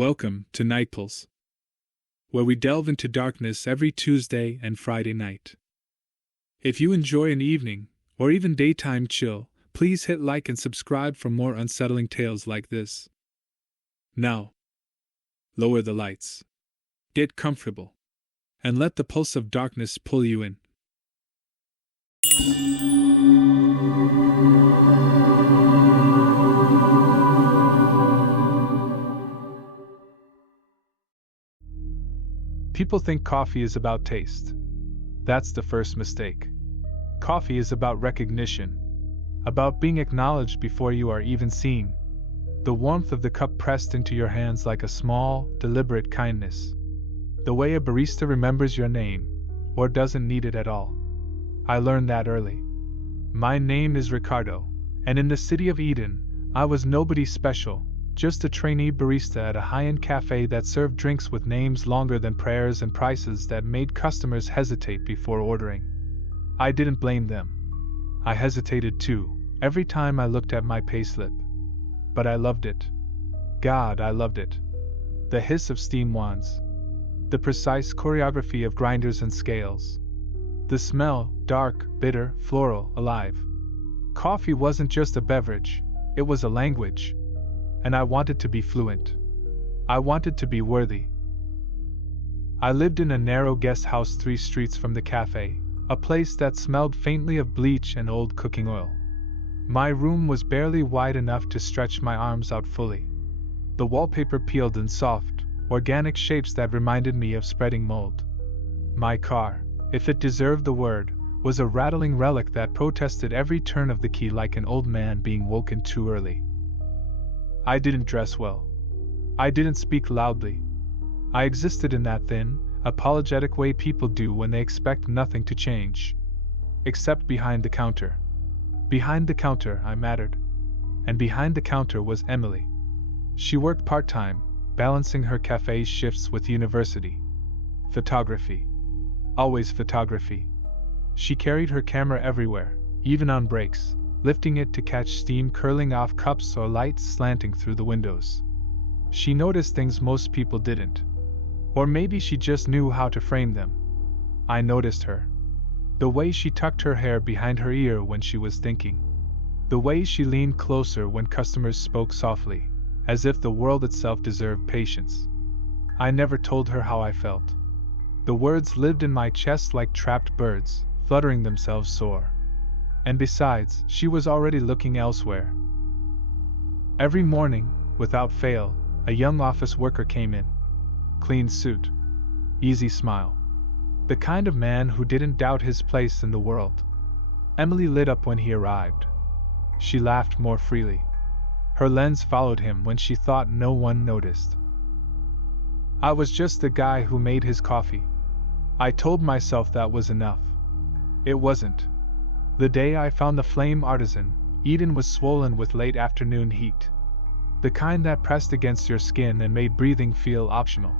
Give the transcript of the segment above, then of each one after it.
Welcome to NightPulse, where we delve into darkness every Tuesday and Friday night. If you enjoy an evening, or even daytime chill, please hit like and subscribe for more unsettling tales like this. Now, lower the lights, get comfortable, and let the pulse of darkness pull you in. People think coffee is about taste. That's the first mistake. Coffee is about recognition, about being acknowledged before you are even seen. The warmth of the cup pressed into your hands like a small, deliberate kindness. The way a barista remembers your name, or doesn't need it at all. I learned that early. My name is Ricardo, and in the city of Eden, I was nobody special, just a trainee barista at a high-end cafe that served drinks with names longer than prayers and prices that made customers hesitate before ordering. I didn't blame them. I hesitated too, every time I looked at my payslip. But I loved it. God, I loved it. The hiss of steam wands. The precise choreography of grinders and scales. The smell, dark, bitter, floral, alive. Coffee wasn't just a beverage, it was a language. And I wanted to be fluent. I wanted to be worthy. I lived in a narrow guest house 3 streets from the cafe, a place that smelled faintly of bleach and old cooking oil. My room was barely wide enough to stretch my arms out fully. The wallpaper peeled in soft, organic shapes that reminded me of spreading mold. My car, if it deserved the word, was a rattling relic that protested every turn of the key like an old man being woken too early. I didn't dress well. I didn't speak loudly. I existed in that thin, apologetic way people do when they expect nothing to change. Except behind the counter. Behind the counter, I mattered. And behind the counter was Emily. She worked part-time, balancing her cafe shifts with university. Photography. Always photography. She carried her camera everywhere, even on breaks, lifting it to catch steam curling off cups or lights slanting through the windows. She noticed things most people didn't. Or maybe she just knew how to frame them. I noticed her. The way she tucked her hair behind her ear when she was thinking. The way she leaned closer when customers spoke softly, as if the world itself deserved patience. I never told her how I felt. The words lived in my chest like trapped birds, fluttering themselves sore. And besides, she was already looking elsewhere. Every morning, without fail, a young office worker came in. Clean suit. Easy smile. The kind of man who didn't doubt his place in the world. Emily lit up when he arrived. She laughed more freely. Her lens followed him when she thought no one noticed. I was just the guy who made his coffee. I told myself that was enough. It wasn't. The day I found the flame artisan, Eden was swollen with late afternoon heat. The kind that pressed against your skin and made breathing feel optional.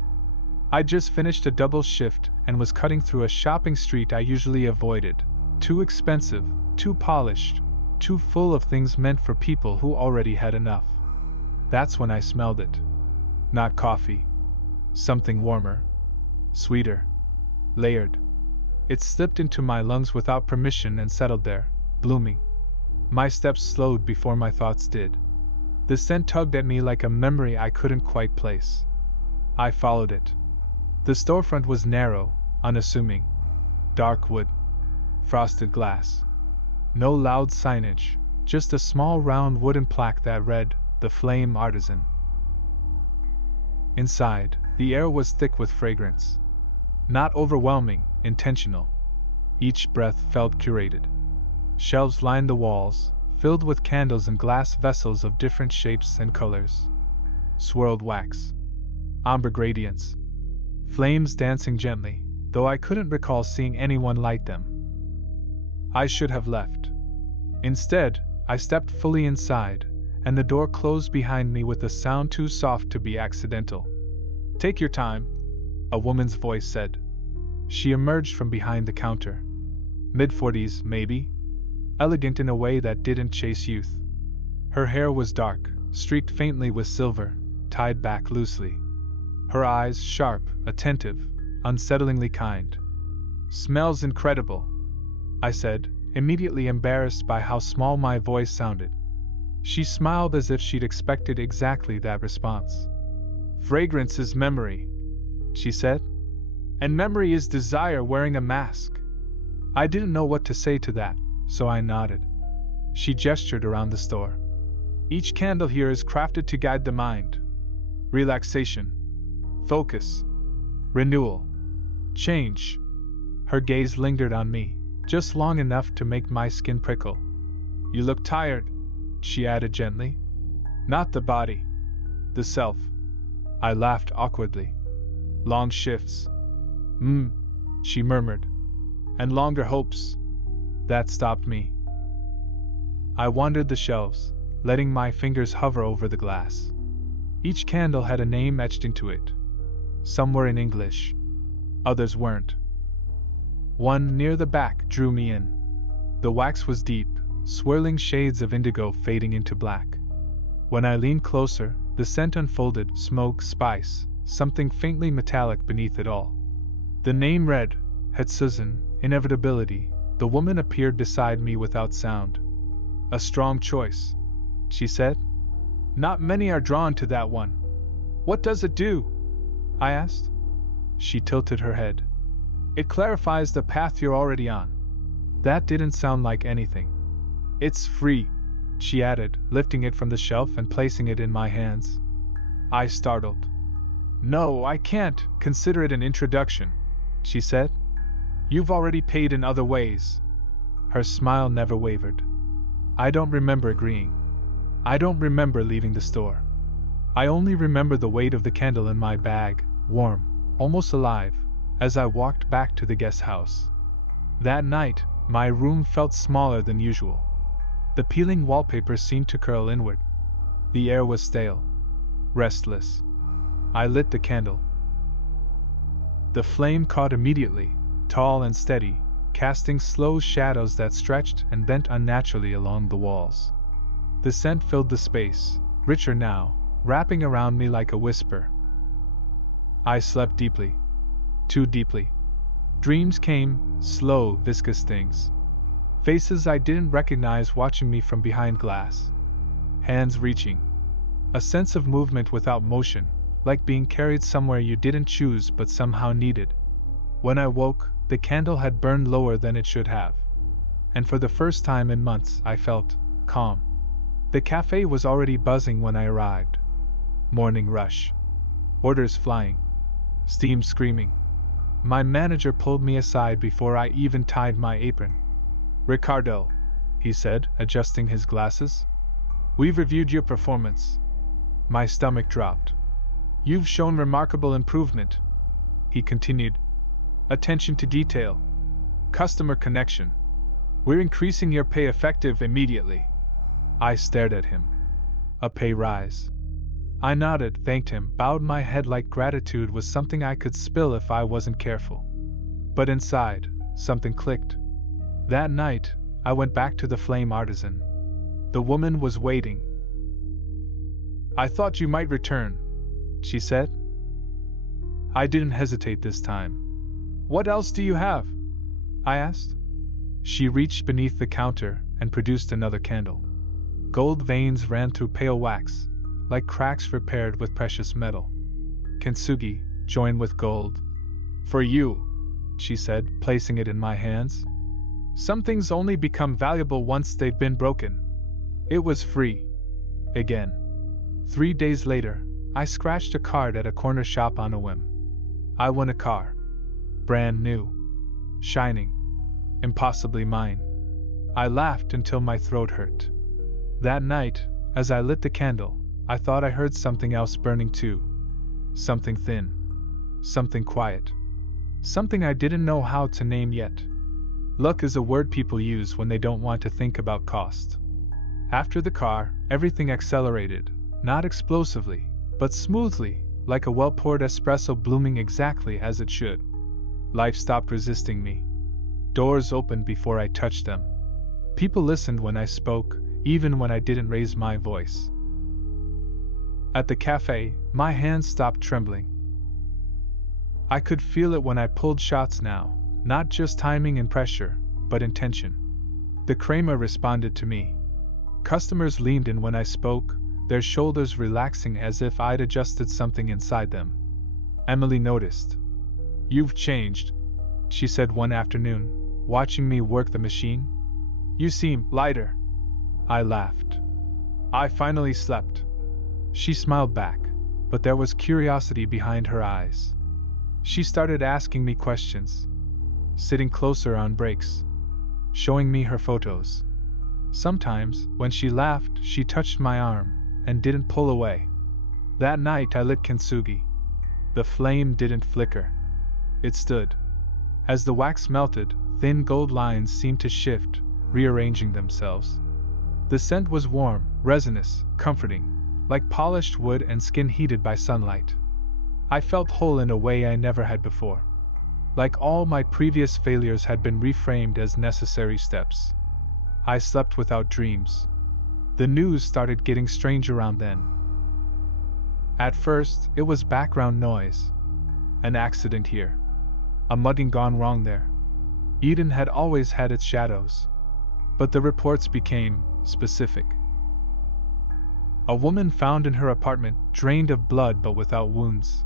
I'd just finished a double shift and was cutting through a shopping street I usually avoided. Too expensive, too polished, too full of things meant for people who already had enough. That's when I smelled it. Not coffee. Something warmer. Sweeter. Layered. It slipped into my lungs without permission and settled there, blooming. My steps slowed before my thoughts did. The scent tugged at me like a memory I couldn't quite place. I followed it. The storefront was narrow, unassuming. Dark wood. Frosted glass. No loud signage, just a small round wooden plaque that read, "The Flame Artisan." Inside, the air was thick with fragrance. Not overwhelming, intentional. Each breath felt curated. Shelves lined the walls, filled with candles and glass vessels of different shapes and colors. Swirled wax. Amber gradients. Flames dancing gently, though I couldn't recall seeing anyone light them. I should have left. Instead, I stepped fully inside, and the door closed behind me with a sound too soft to be accidental. "Take your time," a woman's voice said. She emerged from behind the counter. Mid-40s, maybe? Elegant in a way that didn't chase youth. Her hair was dark, streaked faintly with silver, tied back loosely. Her eyes sharp, attentive, unsettlingly kind. "Smells incredible," I said, immediately embarrassed by how small my voice sounded. She smiled as if she'd expected exactly that response. "Fragrance is memory," she said. "And memory is desire wearing a mask." I didn't know what to say to that, so I nodded. She gestured around the store. "Each candle here is crafted to guide the mind. Relaxation. Focus. Renewal. Change." Her gaze lingered on me, just long enough to make my skin prickle. "You look tired," she added gently. "Not the body. The self." I laughed awkwardly. "Long shifts." She murmured. "And longer hopes." That stopped me. I wandered the shelves, letting my fingers hover over the glass. Each candle had a name etched into it. Some were in English. Others weren't. One near the back drew me in. The wax was deep, swirling shades of indigo fading into black. When I leaned closer, the scent unfolded, smoke, spice, something faintly metallic beneath it all. The name read, Susan, Inevitability. The woman appeared beside me without sound. "A strong choice," she said. "Not many are drawn to that one." "What does it do?" I asked. She tilted her head. "It clarifies the path you're already on." That didn't sound like anything. "It's free," she added, lifting it from the shelf and placing it in my hands. I startled. "No, I can't consider it an introduction," she said. "You've already paid in other ways." Her smile never wavered. I don't remember agreeing. I don't remember leaving the store. I only remember the weight of the candle in my bag, warm, almost alive, as I walked back to the guest house. That night, my room felt smaller than usual. The peeling wallpaper seemed to curl inward. The air was stale, restless. I lit the candle. The flame caught immediately, tall and steady, casting slow shadows that stretched and bent unnaturally along the walls. The scent filled the space, richer now, wrapping around me like a whisper. I slept deeply. Too deeply. Dreams came, slow, viscous things. Faces I didn't recognize watching me from behind glass. Hands reaching. A sense of movement without motion, like being carried somewhere you didn't choose but somehow needed. When I woke, the candle had burned lower than it should have. And for the first time in months, I felt calm. The cafe was already buzzing when I arrived. Morning rush. Orders flying. Steam screaming. My manager pulled me aside before I even tied my apron. "Ricardo," he said, adjusting his glasses. "We've reviewed your performance." My stomach dropped. "You've shown remarkable improvement," he continued. "Attention to detail. Customer connection. We're increasing your pay effective immediately." I stared at him. A pay rise. I nodded, thanked him, bowed my head like gratitude was something I could spill if I wasn't careful. But inside, something clicked. That night, I went back to the Flame Artisan. The woman was waiting. "I thought you might return," she said. I didn't hesitate this time. "What else do you have?" I asked. She reached beneath the counter and produced another candle. Gold veins ran through pale wax, like cracks repaired with precious metal. "Kintsugi, joined with gold." "For you," she said, placing it in my hands. "Some things only become valuable once they've been broken." It was free. Again. 3 days later, I scratched a card at a corner shop on a whim. I won a car. Brand new. Shining. Impossibly mine. I laughed until my throat hurt. That night, as I lit the candle, I thought I heard something else burning too. Something thin. Something quiet. Something I didn't know how to name yet. Luck is a word people use when they don't want to think about cost. After the car, everything accelerated, not explosively, but smoothly, like a well-poured espresso blooming exactly as it should. Life stopped resisting me. Doors opened before I touched them. People listened when I spoke, even when I didn't raise my voice. At the cafe, my hands stopped trembling. I could feel it when I pulled shots now, not just timing and pressure, but intention. The Kramer responded to me. Customers leaned in when I spoke, their shoulders relaxing as if I'd adjusted something inside them. Emily noticed. "You've changed," she said one afternoon, watching me work the machine. "You seem lighter." I laughed. "I finally slept." She smiled back, but there was curiosity behind her eyes. She started asking me questions, sitting closer on breaks, showing me her photos. Sometimes, when she laughed, she touched my arm and didn't pull away. That night I lit kintsugi. The flame didn't flicker. It stood. As the wax melted, thin gold lines seemed to shift, rearranging themselves. The scent was warm, resinous, comforting, like polished wood and skin heated by sunlight. I felt whole in a way I never had before. Like all my previous failures had been reframed as necessary steps. I slept without dreams. The news started getting strange around then. At first, it was background noise. An accident here. A mugging gone wrong there. Eden had always had its shadows. But the reports became specific. A woman found in her apartment, drained of blood but without wounds.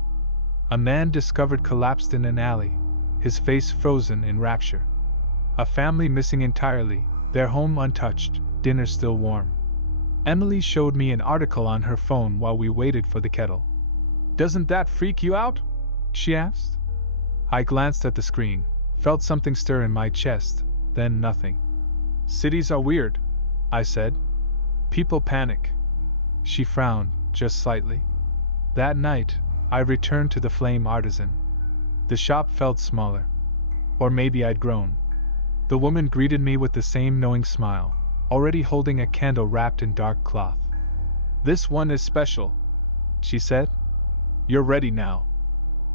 A man discovered collapsed in an alley, his face frozen in rapture. A family missing entirely, their home untouched, dinner still warm. Emily showed me an article on her phone while we waited for the kettle. "Doesn't that freak you out?" she asked. I glanced at the screen, felt something stir in my chest, then nothing. "Cities are weird," I said. "People panic." She frowned, just slightly. That night, I returned to the Flame Artisan. The shop felt smaller. Or maybe I'd grown. The woman greeted me with the same knowing smile, already holding a candle wrapped in dark cloth. "This one is special," she said. "You're ready now."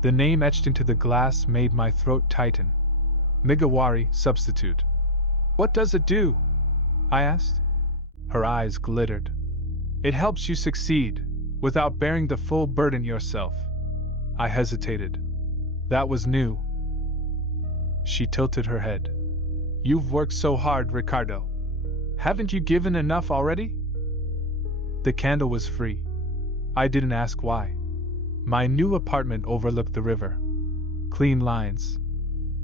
The name etched into the glass made my throat tighten. Migawari, substitute. "What does it do?" I asked. Her eyes glittered. "It helps you succeed, without bearing the full burden yourself." I hesitated. That was new. She tilted her head. "You've worked so hard, Ricardo. Haven't you given enough already?" The candle was free. I didn't ask why. My new apartment overlooked the river. Clean lines.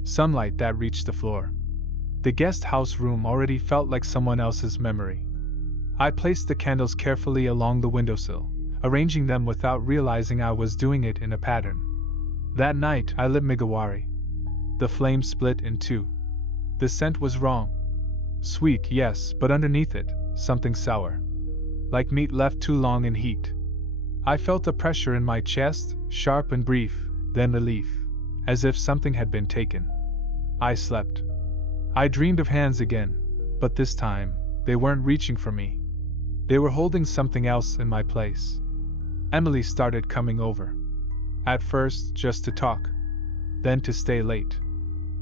Sunlight that reached the floor. The guest house room already felt like someone else's memory. I placed the candles carefully along the windowsill, arranging them without realizing I was doing it in a pattern. That night I lit Migawari. The flame split in two. The scent was wrong. Sweet, yes, but underneath it, something sour. Like meat left too long in heat. I felt a pressure in my chest, sharp and brief, then relief, as if something had been taken. I slept. I dreamed of hands again, but this time, they weren't reaching for me. They were holding something else in my place. Emily started coming over. At first, just to talk. Then to stay late.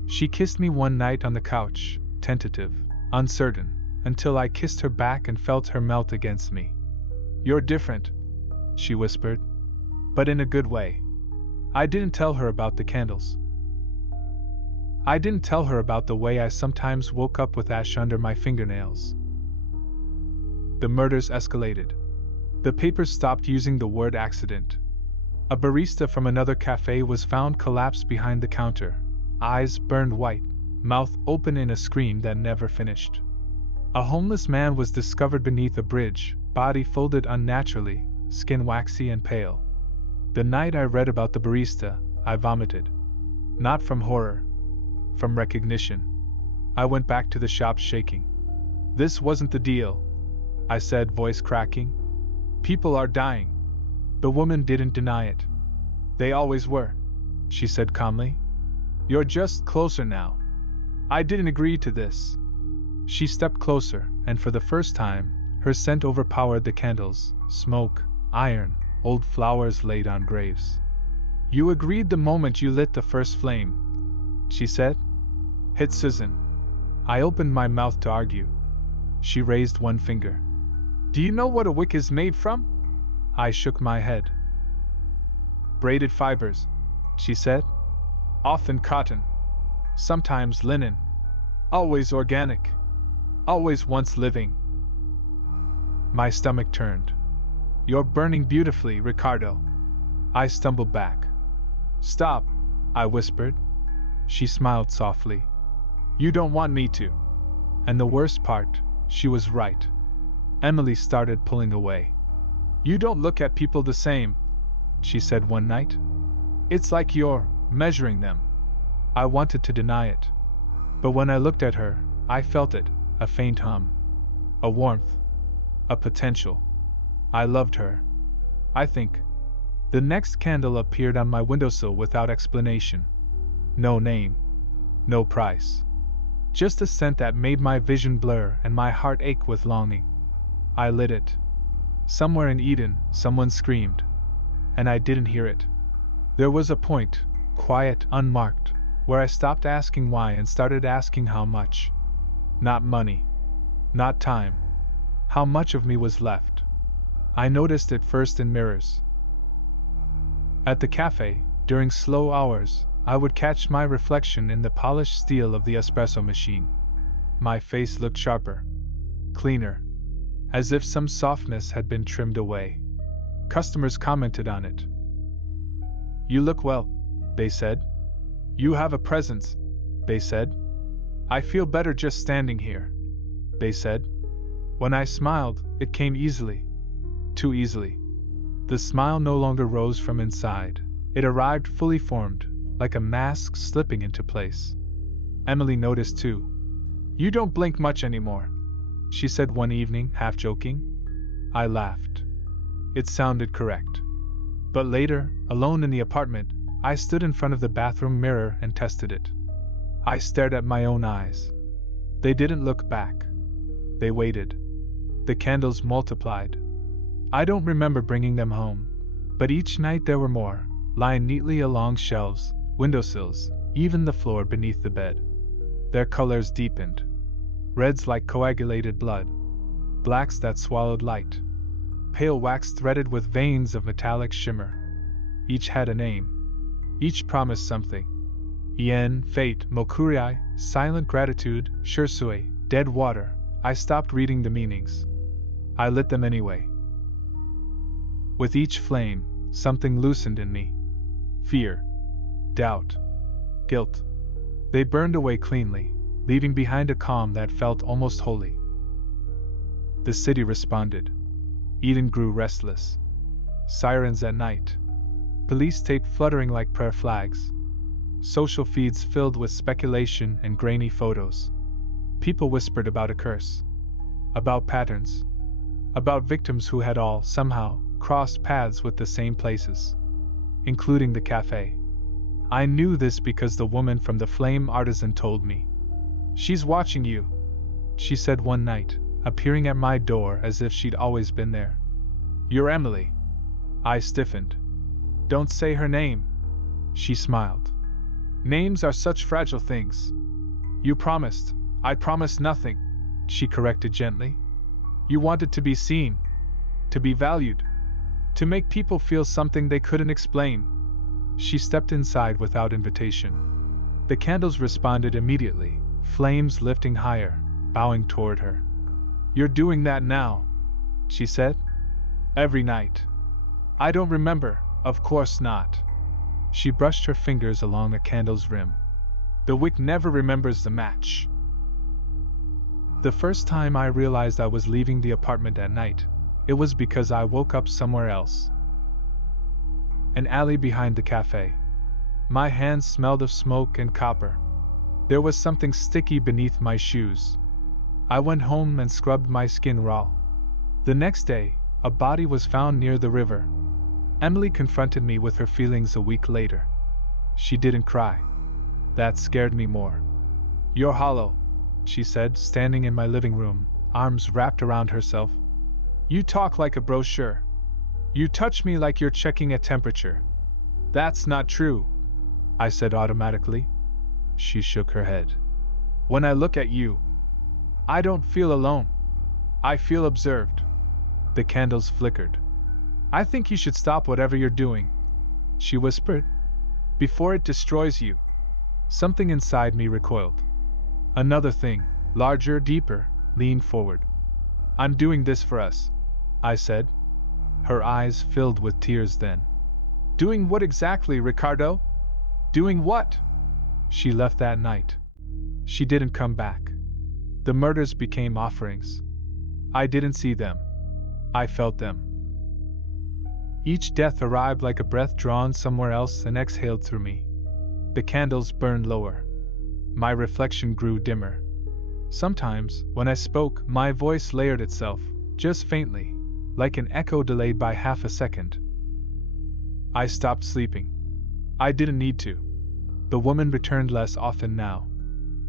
She kissed me one night on the couch, tentative, uncertain, until I kissed her back and felt her melt against me. "You're different," she whispered. But in a good way. I didn't tell her about the candles. I didn't tell her about the way I sometimes woke up with ash under my fingernails. The murders escalated. The papers stopped using the word accident. A barista from another cafe was found collapsed behind the counter, eyes burned white, mouth open in a scream that never finished. A homeless man was discovered beneath a bridge, body folded unnaturally, skin waxy and pale. The night I read about the barista, I vomited. Not from horror. From recognition. I went back to the shop shaking. "This wasn't the deal," I said, voice cracking. "People are dying." The woman didn't deny it. "They always were," she said calmly. "You're just closer now. I didn't agree to this." She stepped closer, and for the first time, her scent overpowered the candles, smoke, iron, old flowers laid on graves. "You agreed the moment you lit the first flame," she said. "Hit Susan." I opened my mouth to argue. She raised one finger. "Do you know what a wick is made from?" I shook my head. "Braided fibers," she said. Often cotton, sometimes linen, always organic, always once living. My stomach turned. You're burning beautifully, Ricardo. I stumbled back. Stop, I whispered. She smiled softly. You don't want me to. And the worst part, she was right. Emily started pulling away. You don't look at people the same, she said one night. It's like you're measuring them. I wanted to deny it. But when I looked at her, I felt it, a faint hum. A warmth. A potential. I loved her. I think. The next candle appeared on my windowsill without explanation. No name. No price. Just a scent that made my vision blur and my heart ache with longing. I lit it. Somewhere in Eden, someone screamed. And I didn't hear it. There was a point, quiet, unmarked, where I stopped asking why and started asking how much. Not money. Not time. How much of me was left? I noticed it first in mirrors. At the cafe, during slow hours, I would catch my reflection in the polished steel of the espresso machine. My face looked sharper, cleaner, as if some softness had been trimmed away. Customers commented on it. You look well, they said. You have a presence, they said. I feel better just standing here, they said. When I smiled, it came easily. Too easily. The smile no longer rose from inside. It arrived fully formed, like a mask slipping into place. Emily noticed too. You don't blink much anymore, she said one evening, half joking. I laughed. It sounded correct. But later, alone in the apartment, I stood in front of the bathroom mirror and tested it. I stared at my own eyes. They didn't look back. They waited. The candles multiplied. I don't remember bringing them home, but each night there were more, lying neatly along shelves, windowsills, even the floor beneath the bed. Their colors deepened. Reds like coagulated blood. Blacks that swallowed light. Pale wax threaded with veins of metallic shimmer. Each had a name. Each promised something. Yen, fate, mokurai, silent gratitude, shursui, dead water. I stopped reading the meanings. I lit them anyway. With each flame, something loosened in me. Fear. Doubt. Guilt. They burned away cleanly, leaving behind a calm that felt almost holy. The city responded. Eden grew restless. Sirens at night. Police tape fluttering like prayer flags. Social feeds filled with speculation and grainy photos. People whispered about a curse. About patterns. About victims who had all, somehow, crossed paths with the same places. Including the cafe. I knew this because the woman from the Flame Artisan told me. She's watching you, she said one night, appearing at my door as if she'd always been there. You're Emily. I stiffened. Don't say her name. She smiled. Names are such fragile things. You promised. I promised nothing, she corrected gently. You wanted to be seen. To be valued. To make people feel something they couldn't explain. She stepped inside without invitation. The candles responded immediately, flames lifting higher, bowing toward her. You're doing that now, she said. Every night. I don't remember, of course not. She brushed her fingers along a candle's rim. The wick never remembers the match. The first time I realized I was leaving the apartment at night, it was because I woke up somewhere else. An alley behind the cafe. My hands smelled of smoke and copper. There was something sticky beneath my shoes. I went home and scrubbed my skin raw. The next day, a body was found near the river. Emily confronted me with her feelings a week later. She didn't cry. That scared me more. You're hollow, she said, standing in my living room, arms wrapped around herself. You talk like a brochure. You touch me like you're checking a temperature. That's not true, I said automatically. She shook her head. When I look at you, I don't feel alone. I feel observed. The candles flickered. I think you should stop whatever you're doing, she whispered, before it destroys you. Something inside me recoiled. Another thing, larger, deeper, leaned forward. I'm doing this for us, I said. Her eyes filled with tears then. Doing what exactly, Ricardo? Doing what? She left that night. She didn't come back. The murders became offerings. I didn't see them. I felt them. Each death arrived like a breath drawn somewhere else and exhaled through me. The candles burned lower. My reflection grew dimmer. Sometimes, when I spoke, my voice layered itself, just faintly, like an echo delayed by half a second. I stopped sleeping. I didn't need to. The woman returned less often now.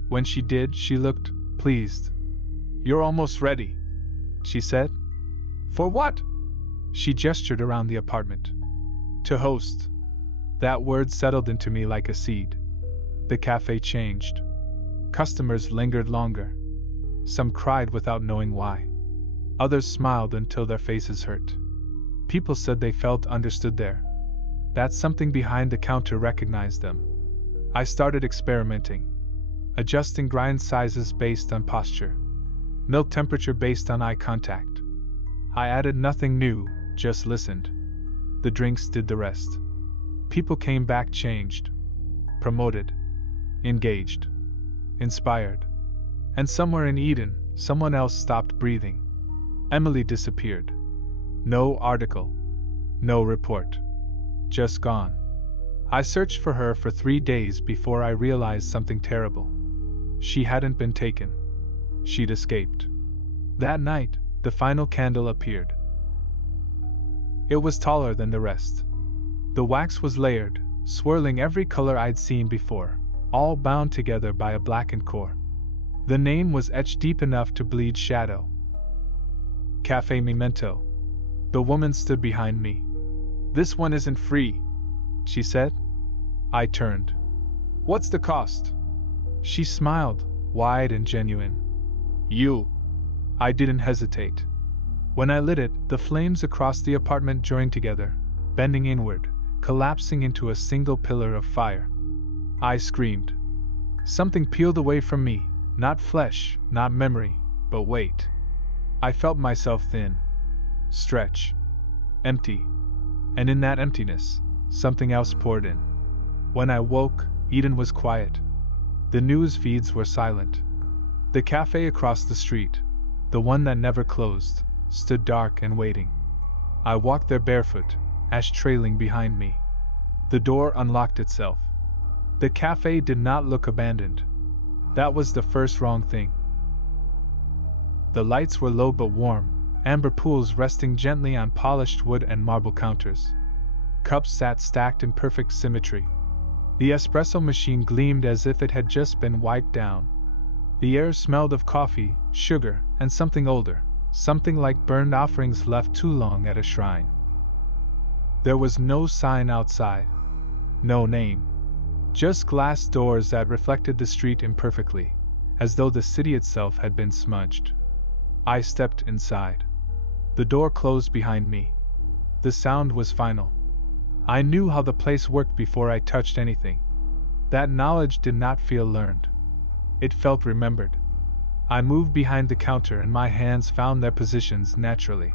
When she did, she looked pleased. You're almost ready, she said. For what? She gestured around the apartment. To host. That word settled into me like a seed. The cafe changed. Customers lingered longer. Some cried without knowing why. Others smiled until their faces hurt. People said they felt understood there. That something behind the counter recognized them. I started experimenting. Adjusting grind sizes based on posture. Milk temperature based on eye contact. I added nothing new, just listened. The drinks did the rest. People came back changed. Promoted. Engaged. Inspired. And somewhere in Eden, someone else stopped breathing. Emily disappeared. No article. No report. Just gone. I searched for her for 3 days before I realized something terrible. She hadn't been taken. She'd escaped. That night, the final candle appeared. It was taller than the rest. The wax was layered, swirling every color I'd seen before, all bound together by a blackened core. The name was etched deep enough to bleed shadow. Café Memento. The woman stood behind me. This one isn't free, she said. I turned. What's the cost? She smiled, wide and genuine. You. I didn't hesitate. When I lit it, the flames across the apartment joined together, bending inward, collapsing into a single pillar of fire. I screamed. Something peeled away from me, not flesh, not memory, but weight. I felt myself thin, stretch, empty, and in that emptiness, something else poured in. When I woke, Eden was quiet. The news feeds were silent. The cafe across the street, the one that never closed, stood dark and waiting. I walked there barefoot, ash trailing behind me. The door unlocked itself. The cafe did not look abandoned. That was the first wrong thing. The lights were low but warm, amber pools resting gently on polished wood and marble counters. Cups sat stacked in perfect symmetry. The espresso machine gleamed as if it had just been wiped down. The air smelled of coffee, sugar, and something older, something like burned offerings left too long at a shrine. There was no sign outside. No name. Just glass doors that reflected the street imperfectly, as though the city itself had been smudged. I stepped inside. The door closed behind me. The sound was final. I knew how the place worked before I touched anything. That knowledge did not feel learned. It felt remembered. I moved behind the counter and my hands found their positions naturally.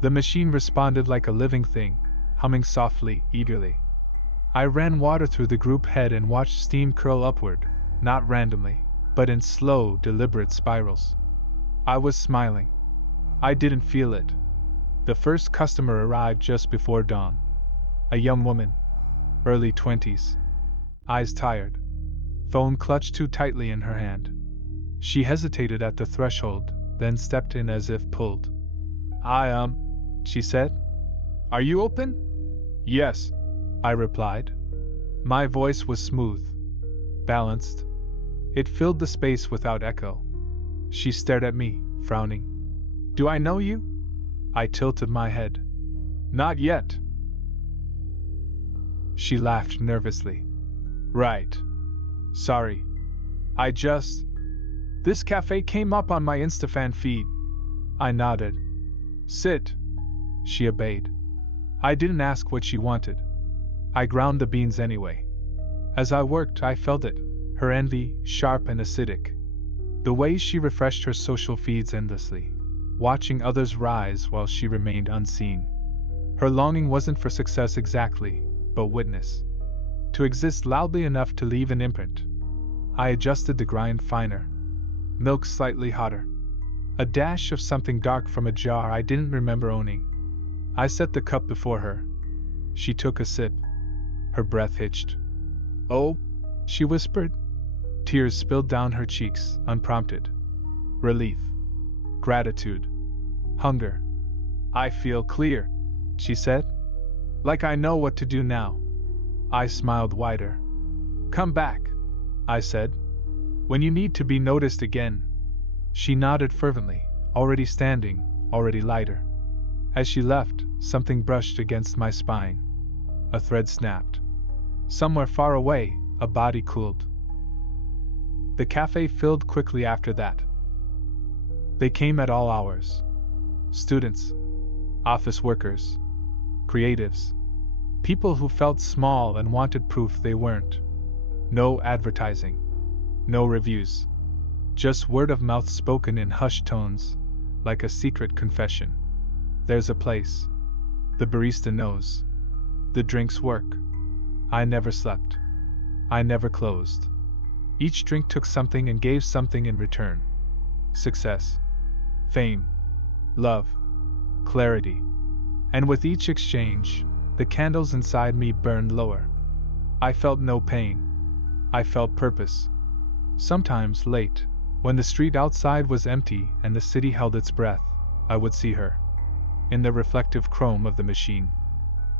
The machine responded like a living thing, humming softly, eagerly. I ran water through the group head and watched steam curl upward, not randomly, but in slow, deliberate spirals. I was smiling. I didn't feel it. The first customer arrived just before dawn. A young woman, early 20s. Eyes tired. Phone clutched too tightly in her hand. She hesitated at the threshold, then stepped in as if pulled. She said. Are you open? Yes, I replied. My voice was smooth, balanced. It filled the space without echo. She stared at me, frowning. Do I know you? I tilted my head. Not yet. She laughed nervously. Right. Sorry. This cafe came up on my Instafan feed. I nodded. Sit. She obeyed. I didn't ask what she wanted. I ground the beans anyway. As I worked, I felt it, her envy, sharp and acidic. The way she refreshed her social feeds endlessly, watching others rise while she remained unseen. Her longing wasn't for success exactly, but witness. To exist loudly enough to leave an imprint. I adjusted the grind finer. Milk slightly hotter. A dash of something dark from a jar I didn't remember owning. I set the cup before her. She took a sip. Her breath hitched. "Oh," she whispered. Tears spilled down her cheeks, unprompted. Relief. Gratitude. Hunger. "I feel clear," she said. "Like I know what to do now." I smiled wider. "Come back," I said. "When you need to be noticed again." She nodded fervently, already standing, already lighter. As she left, something brushed against my spine. A thread snapped. Somewhere far away, a body cooled. The cafe filled quickly after that. They came at all hours. Students, office workers, creatives, people who felt small and wanted proof they weren't. No advertising, no reviews. Just word of mouth spoken in hushed tones, like a secret confession. There's a place. The barista knows. The drinks work. I never slept. I never closed. Each drink took something and gave something in return. Success. Fame. Love. Clarity. And with each exchange, the candles inside me burned lower. I felt no pain. I felt purpose. Sometimes, late, when the street outside was empty and the city held its breath, I would see her. In the reflective chrome of the machine.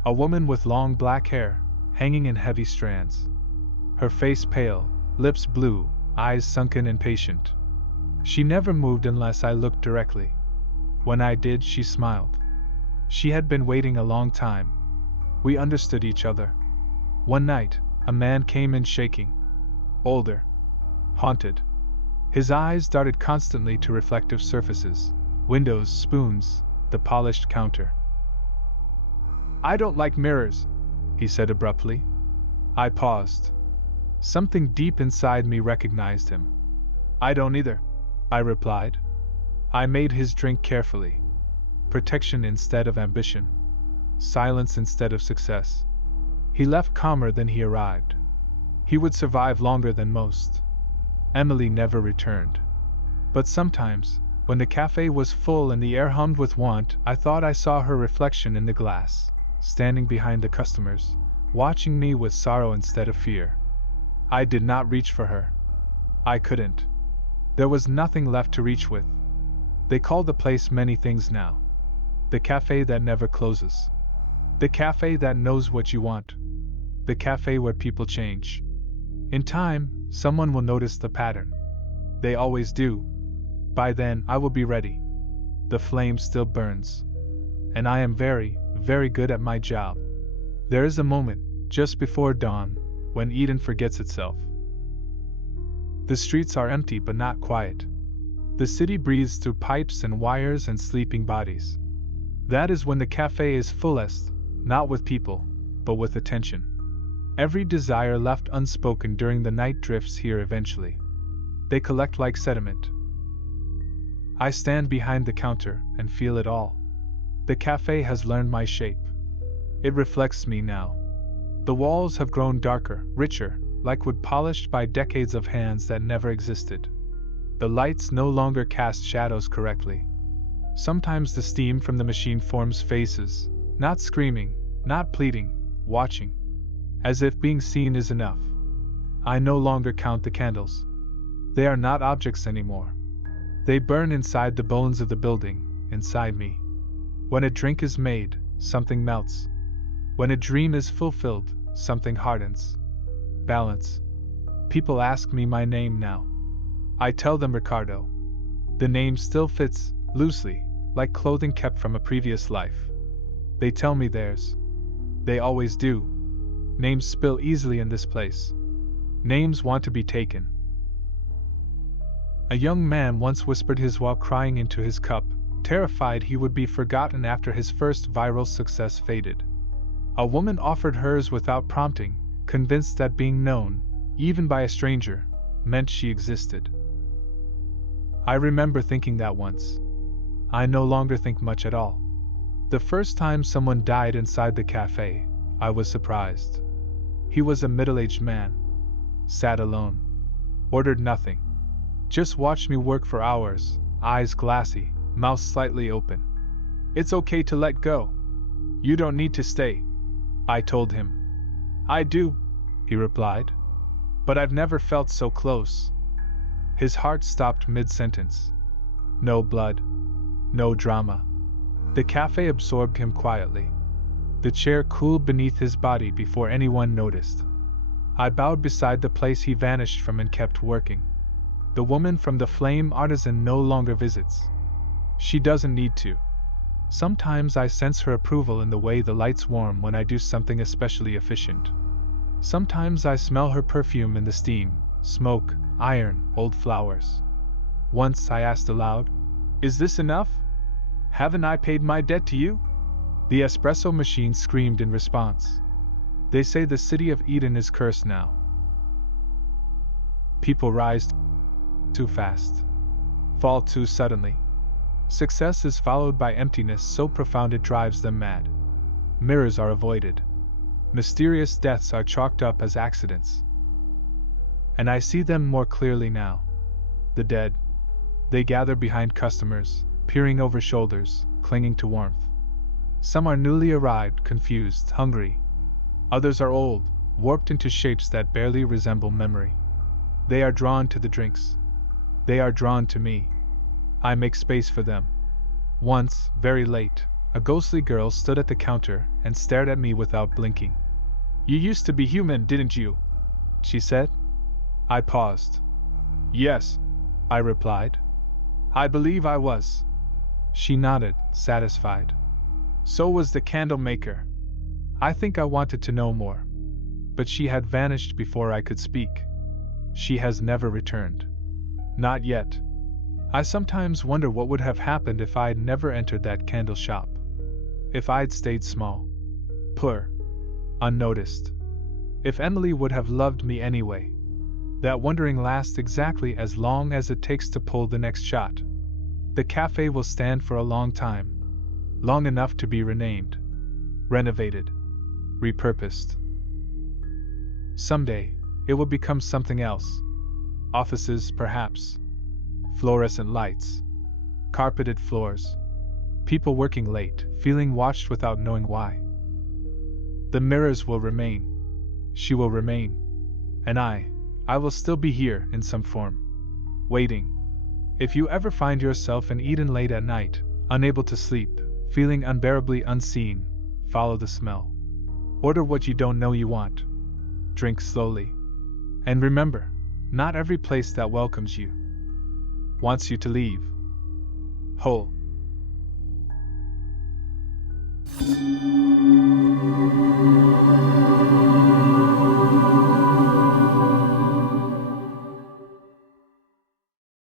A woman with long black hair, hanging in heavy strands. Her face pale, lips blue, eyes sunken and patient. She never moved unless I looked directly. When I did, she smiled. She had been waiting a long time. We understood each other. One night, a man came in shaking. Older. Haunted. His eyes darted constantly to reflective surfaces, windows, spoons, the polished counter. "I don't like mirrors," he said abruptly. I paused. Something deep inside me recognized him. "I don't either," I replied. I made his drink carefully. Protection instead of ambition. Silence instead of success. He left calmer than he arrived. He would survive longer than most. Emily never returned. But sometimes, when the cafe was full and the air hummed with want, I thought I saw her reflection in the glass, standing behind the customers, watching me with sorrow instead of fear. I did not reach for her. I couldn't. There was nothing left to reach with. They call the place many things now. The cafe that never closes. The cafe that knows what you want. The cafe where people change. In time, someone will notice the pattern. They always do. By then, I will be ready. The flame still burns. And I am very, very good at my job. There is a moment, just before dawn, when Eden forgets itself. The streets are empty but not quiet. The city breathes through pipes and wires and sleeping bodies. That is when the cafe is fullest, not with people, but with attention. Every desire left unspoken during the night drifts here eventually. They collect like sediment. I stand behind the counter and feel it all. The cafe has learned my shape. It reflects me now. The walls have grown darker, richer, like wood polished by decades of hands that never existed. The lights no longer cast shadows correctly. Sometimes the steam from the machine forms faces, not screaming, not pleading, watching. As if being seen is enough. I no longer count the candles. They are not objects anymore. They burn inside the bones of the building, inside me. When a drink is made, something melts. When a dream is fulfilled, something hardens. Balance. People ask me my name now. I tell them Ricardo. The name still fits, loosely, like clothing kept from a previous life. They tell me theirs. They always do. Names spill easily in this place. Names want to be taken. A young man once whispered his while crying into his cup, terrified he would be forgotten after his first viral success faded. A woman offered hers without prompting, convinced that being known, even by a stranger, meant she existed. I remember thinking that once. I no longer think much at all. The first time someone died inside the cafe, I was surprised. He was a middle-aged man. Sat alone. Ordered nothing. Just watched me work for hours, eyes glassy, mouth slightly open. "It's okay to let go. You don't need to stay," I told him. "I do," he replied. "But I've never felt so close." His heart stopped mid-sentence. No blood. No drama. The cafe absorbed him quietly. The chair cooled beneath his body before anyone noticed. I bowed beside the place he vanished from and kept working. The woman from the flame artisan no longer visits. She doesn't need to. Sometimes I sense her approval in the way the lights warm when I do something especially efficient. Sometimes I smell her perfume in the steam, smoke, iron, old flowers. Once I asked aloud, "Is this enough? Haven't I paid my debt to you?" The espresso machine screamed in response. They say the city of Eden is cursed now. People rise too fast, fall too suddenly. Success is followed by emptiness so profound it drives them mad. Mirrors are avoided. Mysterious deaths are chalked up as accidents. And I see them more clearly now. The dead. They gather behind customers, peering over shoulders, clinging to warmth. Some are newly arrived, confused, hungry. Others are old, warped into shapes that barely resemble memory. They are drawn to the drinks. They are drawn to me. I make space for them. Once, very late, a ghostly girl stood at the counter and stared at me without blinking. "You used to be human, didn't you?" she said. I paused. "Yes," I replied. "I believe I was." She nodded, satisfied. "So was the candle maker." I think I wanted to know more. But she had vanished before I could speak. She has never returned. Not yet. I sometimes wonder what would have happened if I'd never entered that candle shop. If I'd stayed small, poor, unnoticed. If Emily would have loved me anyway. That wondering lasts exactly as long as it takes to pull the next shot. The cafe will stand for a long time. Long enough to be renamed, renovated, repurposed. Someday, it will become something else. Offices, perhaps. Fluorescent lights. Carpeted floors. People working late, feeling watched without knowing why. The mirrors will remain. She will remain. And I will still be here in some form. Waiting. If you ever find yourself in Eden late at night, unable to sleep, feeling unbearably unseen, follow the smell. Order what you don't know you want. Drink slowly. And remember, not every place that welcomes you wants you to leave whole.